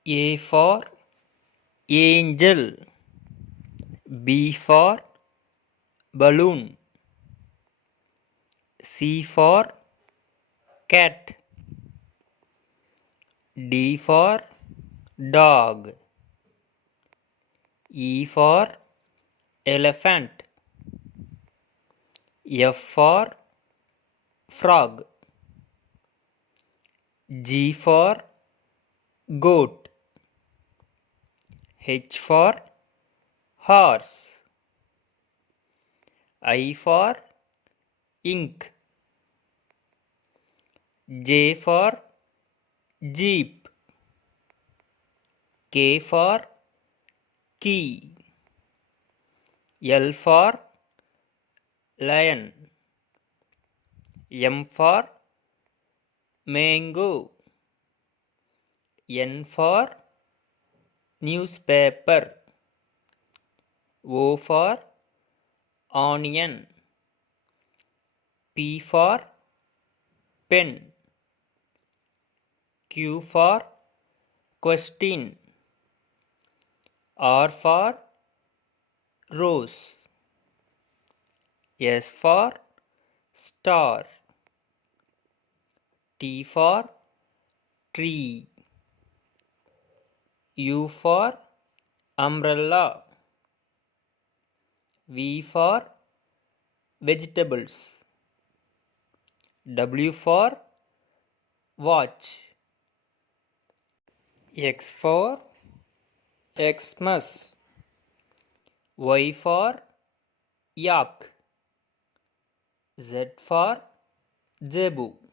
A for angel. B for balloon. C for cat. D for dog. E for elephant. F for frog. G for goat. H for horse. I for ink. J for jeep. K for key. L for lion. M for mango. N for newspaper. O for onion. P for pen. Q for question. R for rose. S for star. T for tree. U for umbrella. V for vegetables. W for watch. X for Xmas. Y for yak. Z for zebu.